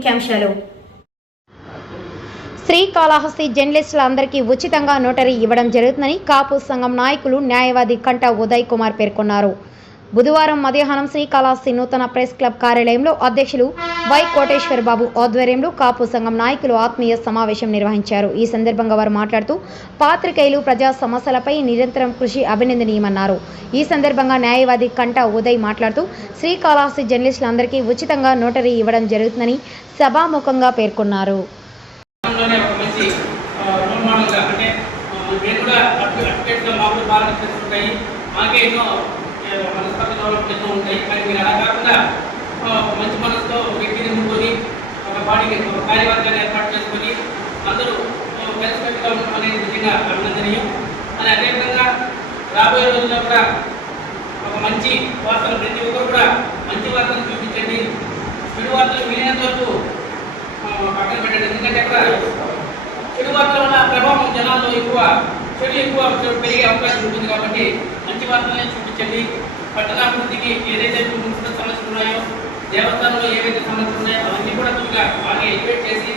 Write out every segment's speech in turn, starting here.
ముఖ్యాంశాలు. శ్రీకాళహస్తి జర్నలిస్టులందరికీ ఉచితంగా నోటరీ ఇవ్వడం జరుగుతుందని కాపు సంఘం నాయకులు న్యాయవాది కంట ఉదయ్ కుమార్ పేర్కొన్నారు. బుధవారం మధ్యాహ్నం శ్రీకాళహస్తి నూతన ప్రెస్ క్లబ్ కార్యాలయంలో అధ్యక్షులు వై కోటేశ్వర్ బాబు ఆధ్వర్యంలో కాపు సంఘం నాయకులు ఆత్మీయ సమావేశం నిర్వహించారు. ఈ సందర్భంగా వారు మాట్లాడుతూ పాత్రికేయులు ప్రజా సమస్యలపై నిరంతరం కృషి అభినందనీయమన్నారు. ఈ సందర్భంగా న్యాయవాది కంట ఉదయ్ మాట్లాడుతూ శ్రీకాళహస్తి జర్నలిస్టులందరికీ ఉచితంగా నోటరీ ఇవ్వడం జరుగుతుందని సభాముఖంగా పేర్కొన్నారు. ఉంటాయి కానీ మీరు అలా కాకుండా మంచి మనసుతో వ్యక్తిని ఎన్నుకొని ఒక బాడీకి ఒక కార్యవర్గాన్ని ఏర్పాటు చేసుకొని అందరూ కలిసికట్టుగా ఉండడం అనేది నిజంగా అభినందనీయం. అని అదేవిధంగా రాబోయే రోజుల్లో కూడా ఒక మంచి వార్తలు ప్రతి ఒక్కరు కూడా మంచి వార్తలు చూపించండి. చెడు వార్తలు వీలైనంత వరకు పక్కన పెట్టండి. ఎందుకంటే అక్కడ చెడు వార్తల వల్ల ప్రభావం జనాల్లో ఎక్కువ పెరిగే అవకాశం ఉంటుంది. కాబట్టి మంచి వార్తలనే చూపించండి. పట్టణాభివృద్ధికి ఏదైతే మున్సిపల్ సమస్యలు ఉన్నాయో, దేవస్థానంలో ఏవైతే సమస్యలు ఉన్నాయో అవన్నీ కూడా బాగా ఎలివేట్ చేసి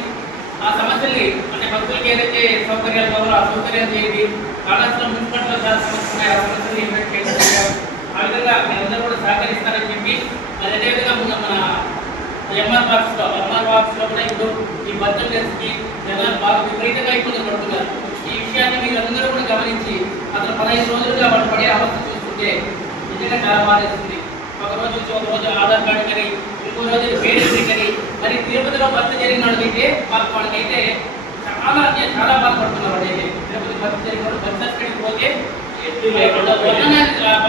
ఆ సమస్యల్ని అంటే భక్తులకి ఏదైతే సౌకర్యాలు కావాలో ఆ సౌకర్యాలు చేయండి. కాళహస్తిలో మున్సిపల్లో చాలా సమస్యలు ఉన్నాయి, ఆ సమస్యలు ఎలివేట్ చేయండి. ఆ విధంగా మీరందరూ కూడా సహకరిస్తారని చెప్పి అదేవిధంగా మన ఎంఆర్ బాక్స్లో కూడా ఇప్పుడు ఈ బర్త్డేస్కి జనాలు బాగా విపరీతంగా ఇబ్బందులు పడుతున్నారు. ఈ విషయాన్ని మీరందరూ కూడా గమనించి అసలు 15 రోజులుగా వాళ్ళు పడే అవస్థ చూస్తుంటే నిజంగా చాలా బాధేస్తుంది. ఒక రోజు ఆధార్ కార్డు కానీ, ఇంకో రోజు పేరెంట్ కానీ, మరి తిరుపతిలో బర్త్ జరిగిన వాళ్ళకైతే వాళ్ళకైతే చాలా బాధపడుతున్నారు. వాళ్ళైతే తిరుపతి బర్త్ జరిగిన వాళ్ళు బర్త్ సర్టిఫికేట్ పోతే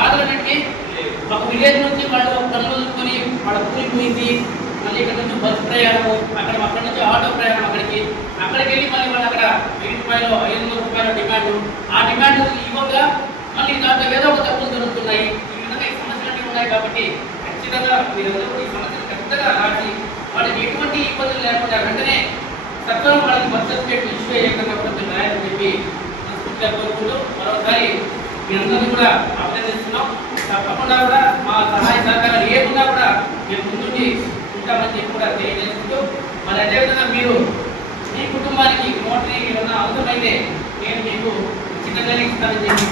బాధలన్నింటినీ ఒక విలేజ్ నుంచి వాళ్ళు పనులు వదులుకొని వాళ్ళ కూలి పోయింది. మళ్ళీ ఇక్కడ నుంచి బస్సు ప్రయాణం, అక్కడి నుంచి ఆటో ప్రయాణం అక్కడికి వెళ్ళి మళ్ళీ వాళ్ళు అక్కడ 1000 రూపాయలు 500 రూపాయల డిమాండ్, ఆ డిమాండ్ ఇవ్వగా మళ్ళీ దాంట్లో ఏదో ఒక తప్పులు జరుగుతున్నాయి. ఈ విధంగా ఈ సమస్యలన్నీ ఉన్నాయి. కాబట్టి ఖచ్చితంగా మీరందరూ ఈ సమస్యలు ఖచ్చితంగా రాసి వాళ్ళకి ఎటువంటి ఇబ్బందులు లేకుండా వెంటనే సత్వరం వాళ్ళకి బర్త్ సర్టిఫికేట్ ఇష్యూ అయ్యేకుండా కూడా మీరు రాయాలని చెప్పి స్ఫూర్తిగా కోరుకుంటూ మరోసారి మీ అందరినీ కూడా అభినందిస్తున్నాం. తప్పకుండా కూడా మా సహాయ సహకారాలు ఏమున్నా కూడా మేము ముందుండి ఉంటామని చెప్పి కూడా తెలియజేసుకుంటూ మరి అదేవిధంగా మీరు మీ కుటుంబానికి నోటరీ ఏమైనా అవసరమైతే నేను మీకు ఉచితంగానే ఇస్తానని చెప్పి